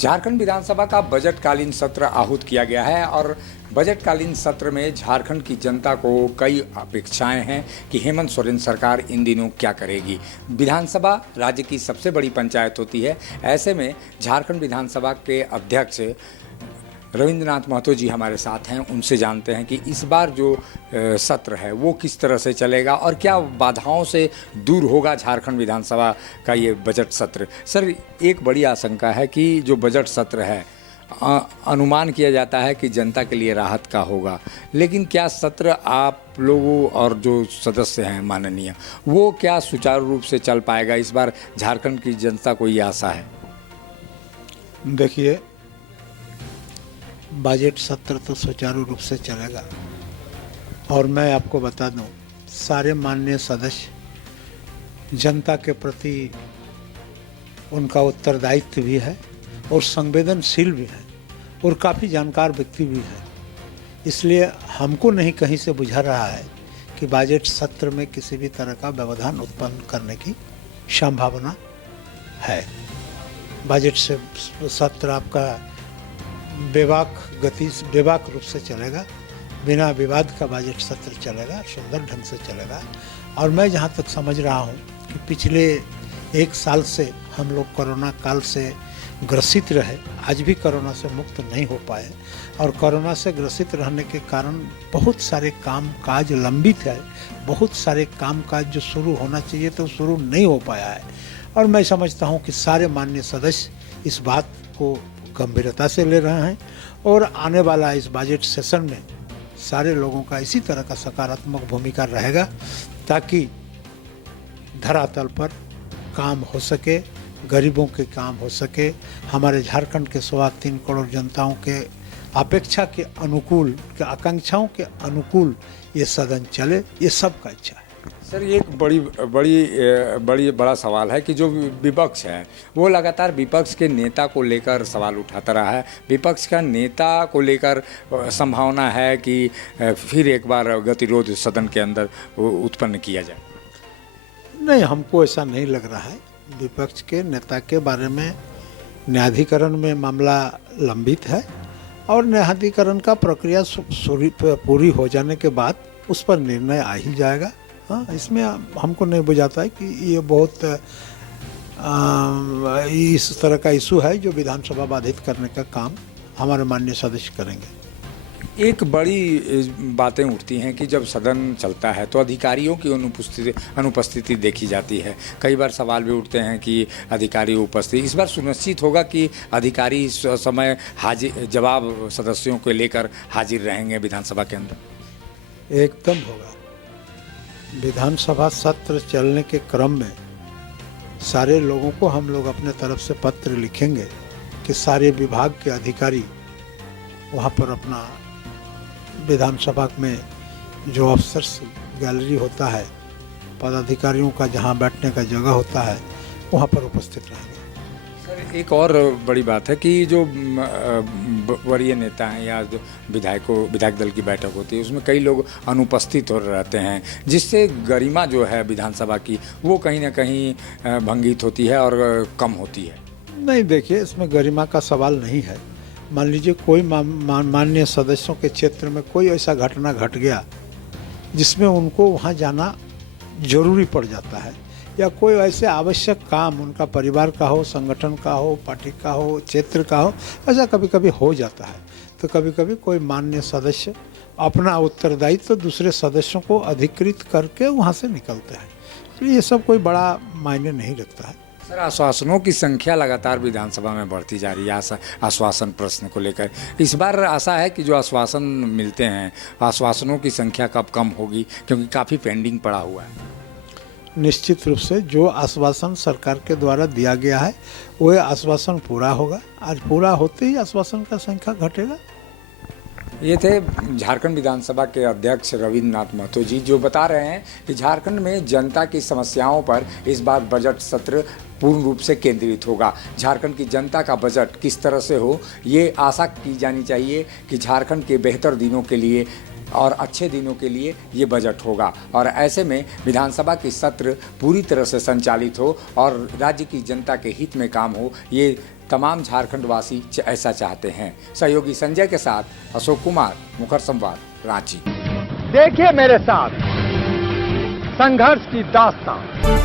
झारखंड विधानसभा का बजटकालीन सत्र आहूत किया गया है और बजटकालीन सत्र में झारखंड की जनता को कई अपेक्षाएं हैं कि हेमंत सोरेन सरकार इन दिनों क्या करेगी। विधानसभा राज्य की सबसे बड़ी पंचायत होती है। ऐसे में झारखंड विधानसभा के अध्यक्ष रविंद्रनाथ महतो जी हमारे साथ हैं। उनसे जानते हैं कि इस बार जो सत्र है वो किस तरह से चलेगा और क्या बाधाओं से दूर होगा झारखंड विधानसभा का ये बजट सत्र। सर, एक बड़ी आशंका है कि जो बजट सत्र है अनुमान किया जाता है कि जनता के लिए राहत का होगा, लेकिन क्या सत्र आप लोगों और जो सदस्य हैं माननीय, वो क्या सुचारू रूप से चल पाएगा? इस बार झारखंड की जनता को ये आशा है। देखिए, बजट सत्र तो सुचारू रूप से चलेगा और मैं आपको बता दूं, सारे माननीय सदस्य जनता के प्रति उनका उत्तरदायित्व भी है और संवेदनशील भी है और काफ़ी जानकार व्यक्ति भी है। इसलिए हमको नहीं कहीं से बुझा रहा है कि बजट सत्र में किसी भी तरह का व्यवधान उत्पन्न करने की संभावना है। बजट से सत्र आपका बेबाक रूप से चलेगा, बिना विवाद का बजट सत्र चलेगा, सुंदर ढंग से चलेगा। और मैं जहाँ तक समझ रहा हूँ कि पिछले एक साल से हम लोग कोरोना काल से ग्रसित रहे, आज भी कोरोना से मुक्त नहीं हो पाए और कोरोना से ग्रसित रहने के कारण बहुत सारे काम काज लंबित है, बहुत सारे काम काज जो शुरू होना चाहिए तो शुरू नहीं हो पाया है। और मैं समझता हूँ कि सारे माननीय सदस्य इस बात को गंभीरता से ले रहे हैं और आने वाला इस बजट सेशन में सारे लोगों का इसी तरह का सकारात्मक भूमिका रहेगा ताकि धरातल पर काम हो सके, गरीबों के काम हो सके, हमारे झारखंड के 3.25 करोड़ जनताओं के अपेक्षा के अनुकूल, के आकांक्षाओं के अनुकूल ये सदन चले, ये सबका इच्छा है। सर, ये एक बड़ा सवाल है कि जो विपक्ष है वो लगातार विपक्ष के नेता को लेकर सवाल उठाता रहा है। विपक्ष का नेता को लेकर संभावना है कि फिर एक बार गतिरोध सदन के अंदर उत्पन्न किया जाए। नहीं, हमको ऐसा नहीं लग रहा है। विपक्ष के नेता के बारे में न्यायाधिकरण में मामला लंबित है और न्यायाधिकरण का प्रक्रिया पूरी हो जाने के बाद उस पर निर्णय आ ही जाएगा। हाँ, इसमें हमको नहीं बुझाता है कि ये बहुत इस तरह का इशू है जो विधानसभा बाधित करने का काम हमारे माननीय सदस्य करेंगे। एक बड़ी बातें उठती हैं कि जब सदन चलता है तो अधिकारियों की अनुपस्थिति देखी जाती है। कई बार सवाल भी उठते हैं कि अधिकारी उपस्थित, इस बार सुनिश्चित होगा कि अधिकारी इस समय हाजिर जवाब सदस्यों को लेकर हाजिर रहेंगे विधानसभा के अंदर? एकदम होगा। विधानसभा सत्र चलने के क्रम में सारे लोगों को हम लोग अपने तरफ से पत्र लिखेंगे कि सारे विभाग के अधिकारी वहाँ पर अपना विधानसभा में जो अफसर्स गैलरी होता है, पदाधिकारियों का जहाँ बैठने का जगह होता है, वहाँ पर उपस्थित रहेंगे। सर, एक और बड़ी बात है कि जो वरीय नेता हैं या जो विधायक दल की बैठक होती है उसमें कई लोग अनुपस्थित हो रहते हैं, जिससे गरिमा जो है विधानसभा की वो कहीं ना कहीं भंगित होती है और कम होती है। नहीं, देखिए, इसमें गरिमा का सवाल नहीं है। मान लीजिए कोई माननीय सदस्यों के क्षेत्र में कोई ऐसा घटना घट गया जिसमें उनको वहाँ जाना जरूरी पड़ जाता है या कोई ऐसे आवश्यक काम उनका परिवार का हो, संगठन का हो, पार्टी का हो, क्षेत्र का हो, ऐसा कभी कभी हो जाता है। तो कभी कभी कोई माननीय सदस्य अपना उत्तरदायित्व तो दूसरे सदस्यों को अधिकृत करके वहाँ से निकलते हैं। तो ये सब कोई बड़ा मायने नहीं रखता है। सर, आश्वासनों की संख्या लगातार विधानसभा में बढ़ती जा रही है आश्वासन प्रश्न को लेकर। इस बार आशा है कि जो आश्वासन मिलते हैं आश्वासनों की संख्या कब कम होगी, क्योंकि काफ़ी पेंडिंग पड़ा हुआ है। निश्चित रूप से जो आश्वासन सरकार के द्वारा दिया गया है वो आश्वासन पूरा होगा। आज पूरा होते ही आश्वासन का संख्या घटेगा। ये थे झारखंड विधानसभा के अध्यक्ष रविंद्रनाथ महतो जी, जो बता रहे हैं कि झारखंड में जनता की समस्याओं पर इस बार बजट सत्र पूर्ण रूप से केंद्रित होगा। झारखंड की जनता का बजट किस तरह से हो, ये आशा की जानी चाहिए कि झारखंड के बेहतर दिनों के लिए और अच्छे दिनों के लिए ये बजट होगा और ऐसे में विधानसभा की सत्र पूरी तरह से संचालित हो और राज्य की जनता के हित में काम हो, ये तमाम झारखंड वासी ऐसा चाहते हैं। सहयोगी संजय के साथ अशोक कुमार, मुखर संवाद, रांची। देखिए मेरे साथ संघर्ष की दास्तां।